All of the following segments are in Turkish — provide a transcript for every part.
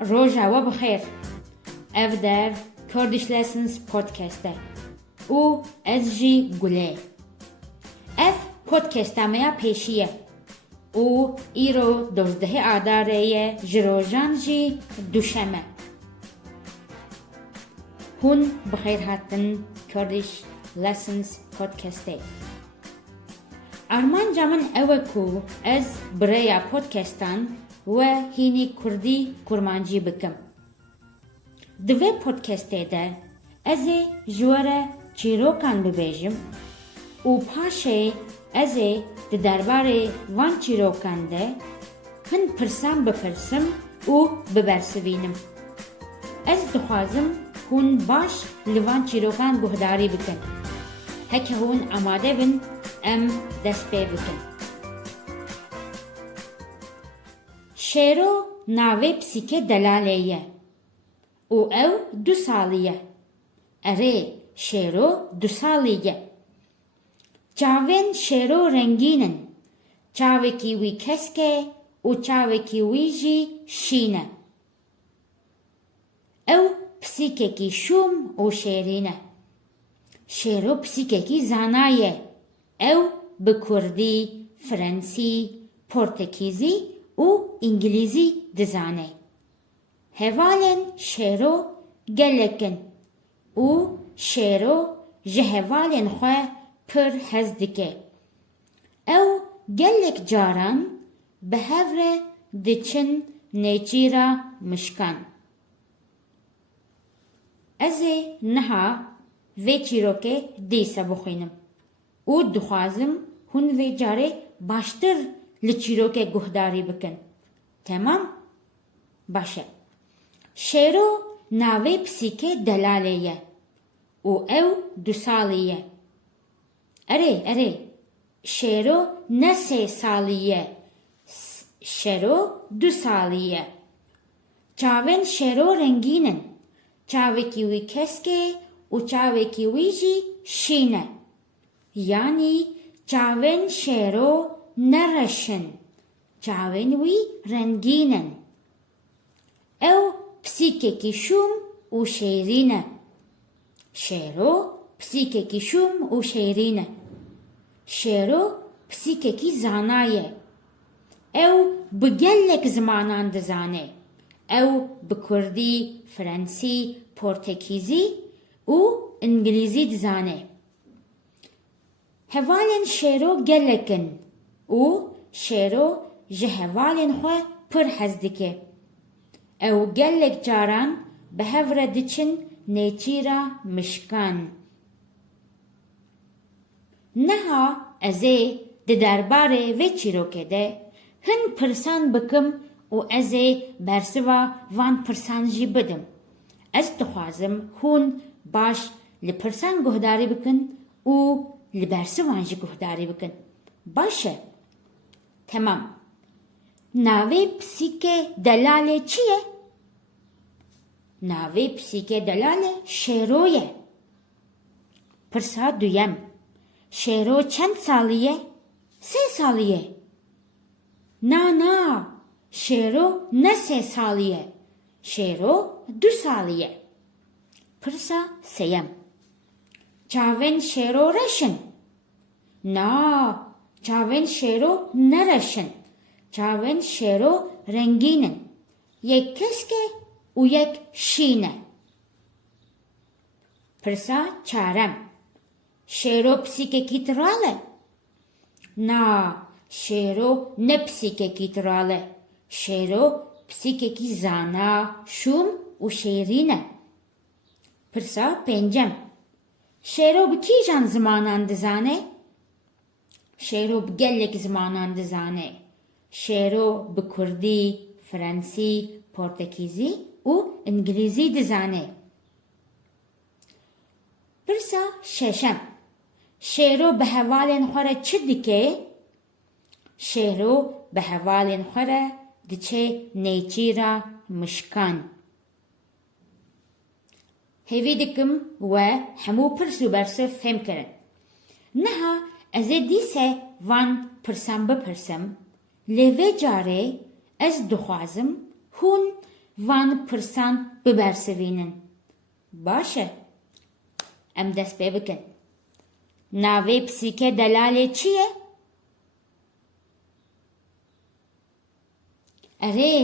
روژا و بخیر. اف در Kurdish Lessons podcast'te. او از جی گله. اف podcast'ta میا پیشیه. او ایرو 12 آداره جروجان جی دوشمه. هون بخیر هاتن Kurdish Lessons podcast'te. ارمان جامن اوکو از برای podcast'tan و هینی کردی کرمانجی بکم. دوی پودکسته ده از جوره چیروکان ببیجم و پاشه از درباره وان چیروکان ده هن پرسان بپرسم و ببرسوینم. از دخوازم هون باش لوان چیروکان گهداری بکن. هکه هون آماده بن ام دست پی بکن. شیرو ناوی پسیکه دلالیه. او 2 سالیه. اره شیرو 2 سالیه. چاوین شیرو رنگینن. چاوی کیوی کسکه و چاوی کیوی جی شینه. او پسیکه کی شوم و شیرینه. شیرو پسیکه کی زانایه. او بکردی، فرانسی، پرتکیزی و انگلیزی دزانه. هوالن شیرو گلکن و شیرو جهوالن خواه پر هزدکه. او گلک جاران به هفره دچن نیچیرا مشکان. از نها وی چیروکه دیسا بخوینم. او دخوازم هون وی جاره باشتر لچیروکه گهداری بکن. تمام؟ باشه. شیرو ناوی پسیکه دلالیه و او 2 سالیه. اره شیرو نه 3 سالیه. شیرو 2 سالیه. چاوین شیرو رنگینن. چاوی کیوی کسکه و چاوی کیوی جی شینه. یعنی چاوین شیرو نرشن. چاوین وی رنگینن. او پسیکه کی شوم و شیرینه. شیرو پسیکه کی شوم و شیرینه. شیرو پسیکه کی زانایه. او بگلک زمانان دزانه. او بکردی، فرانسی، پرتکیزی و انگلیزی دزانه. هوالن شیرو گلکن و شیرو جهوالن خواه پر هزدکه. او گلک جاران به هفره دچن نیچیرا مشکان. نها ازه درباره و چیروکه ده هن پرسان بکم و ازه برسوا وان پرسان جی بدم. از دخوازم هون باش لپرسان گهداری بکن و لبرسوان جی گهداری بکن. باشه؟ تمام. ناوی پسیکه دلاله چیه؟ ناوی پسیکه دلاله شیرویه. پرسا دویم. شیرو چند سالیه؟ 3 سالیه. نه شیرو نه 3 سالیه. شیرو 2 سالیه. پرسا سیم. چاوین شیرو رشن؟ نه چاوین شیرو نرشن. چاوین شیرو رنگینن. یک کسکه و یک شینه. پرسا چارم. شیرو پسیکه کی تراله؟ نه شیرو نه پسیکه کی تراله. شیرو پسیکه کی زانا، شوم و شیرینه. پرسا پنجم. شیرو بکی جان زمانان دزانه؟ شیرو بگلک زمانان دزانه. شیرو بکردی، فرانسی، پرتکیزی و انگلیزی دزانه. پرسا ششم. شیرو به حوالن خوره چه دکه؟ شیرو به حوالن خوره دچه نیچیرا مشکان. هیوی دکم و همو پرسو برسو فهم کرن. نها از دیسه وان پرسم بپرسم لیوه جاره از دخوازم هون وان پرسان ببرسوینن. باشه. ام دست پێ بکەن. ناوەی پسیکە دەلالێ چییە؟ ئەرێ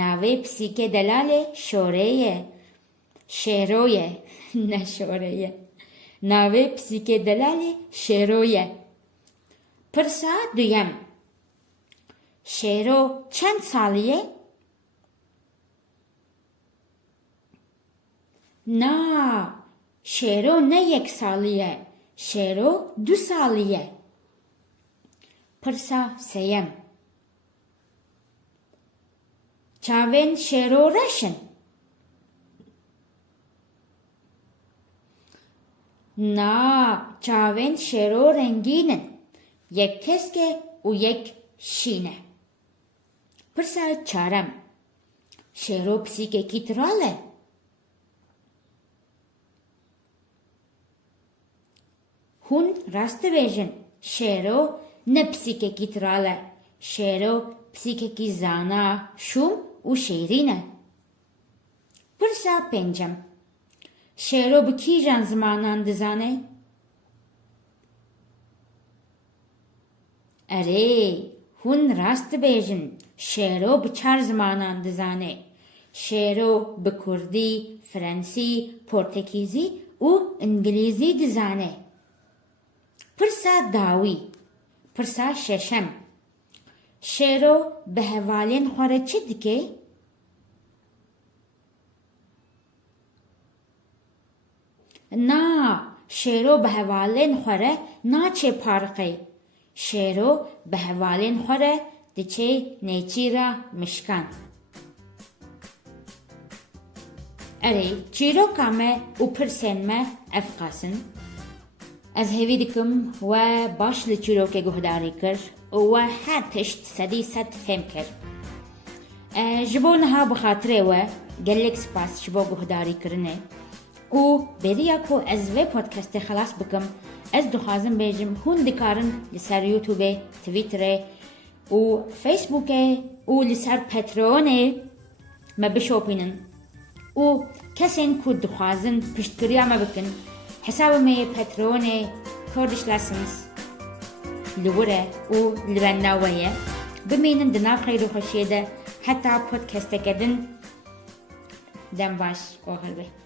ناوەی پسیکە دەلالێ شۆرەیە. شێرۆیە نە شۆرەیە. ناوەی پسیکە دەلالێ شێرۆیە. پرسا دوویەم. شێرۆ چەند ساڵیە؟ نا شێرۆ نە 1 ساڵیە. شێرۆ 2 ساڵیە. پرسا سێیەم. چاوێن شێرۆ ڕەشن؟ نا چاوێن شێرۆ ڕەنگینن. 1 کەسکێ و 1 شینە. پرسا چارەم. شێرۆ پسیکێکی تراڵە؟ هون ڕاست دەبێژن. شێرۆ نە پسیکێکی تراڵە. شێرۆ پسیکێکی زانا، شوم و شێرینە. پرسا پێنجەم. شێرۆ bi kîjan zimanan dizane? Erê hûn rast dibêjin. Şêro bi 4 zimanan dizane. Şêro bi Kurdî, Frensî, Portekîzî û İngilîzî dizane. Pirsa dawî. Pirsa şeşem. Şêro bi hevalên xwe re çi dike? Na, şêro bi hevalên xwe re naçe parqê. Şêro bi hevalên xwe re diçe nêçîra mişkan. Erê çîroka me û pirsên me ev qasin. Ez hêvî dikim we baş li çîrokê guhdarî kir û we her tişt sedî sed fêm kir. Ji bo niha bi xatirê we gelek spas ji bo guhdarîkirinê. û bêriya ku ez vê podcastê xelas bikim, ez dixwazim bêjim hûn dikarin li ser YouTubeê, Twitterê û Facebookê û li ser Patreonê me bişopînin. û kesên ku dixwazin piştkiriya me bikin, hesaba me yê Patreonê Kurdish Lessons li wir e û li benda we ye. Bimînin di nav xeyr û xweşiyê de heta podcasteke din dem baş oxir be.